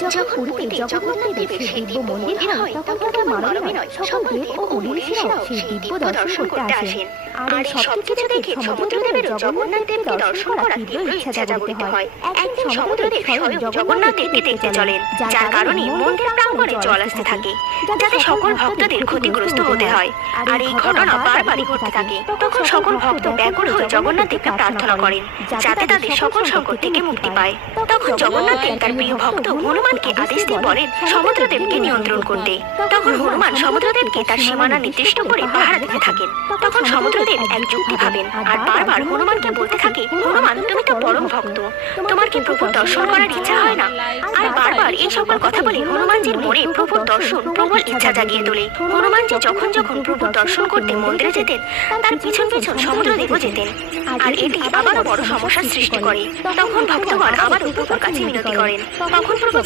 যখন পুরীতে জগন্নাথ দেবের সেই দিব্য মন্দির হয় তখন কেবল মানবই নয়, সকল দেব ও মনীষীরাও সেই দিব্য দর্শন করতে আসেন। আর এই সবকিছু দেখে সমুদ্রদেবেরও জগন্নাথ দেবকে দর্শন করার তীব্র ইচ্ছা জাগরিত হয়। একদিন সমুদ্রদেব স্বয়ং জগন্নাথ দেবকে দেখতে চলেন, যার কারণে মন্দির প্রাঙ্গণে জল আসতে থাকে, যাতে সকল ভক্তদের ক্ষতিগ্রস্ত হতে হয়। আর এই ঘটনা বারবারই ঘটতে থাকে। তখন সকল ভক্ত ব্যাকুল হয়ে জগন্নাথ দেবকে প্রার্থনা করেন, যাতে তাদের সকল সংকট থেকে মুক্তি পায়। তখন জগন্নাথ দেব তার প্রিয় ভক্ত হনুমানকে আদেশ দিয়ে বলেন সমুদ্রদেবকে নিয়ন্ত্রণ করতে। তখন হনুমান সমুদ্রদেবকে তার সীমানা নির্দিষ্ট করে পাহারা দিতে থাকেন। তখন সমুদ্রদেব এক যুক্তি ভাবেন আর বারবার হনুমানকে বলতে থাকে, হনুমান তুমি তো পরম ভক্ত, তোমার কি প্রভুর দর্শন করার ইচ্ছা হয় না? আর বারবার এই সকল কথা বলে হনুমানজির মনে প্রভুর দর্শন প্রবল ইচ্ছা জাগিয়ে তোলে। হনুমানজি যখন যখন প্রভুর দর্শন করতে মন্দিরে যেতেন, তার পিছন পিছন সমুদ্রদেবও যেতেন। আর এটি আবারও বড় সমস্যার সৃষ্টি করে। তখন ভক্তগণ আবারও প্রভুর কাছে মিনতি করেন। তখন প্রভু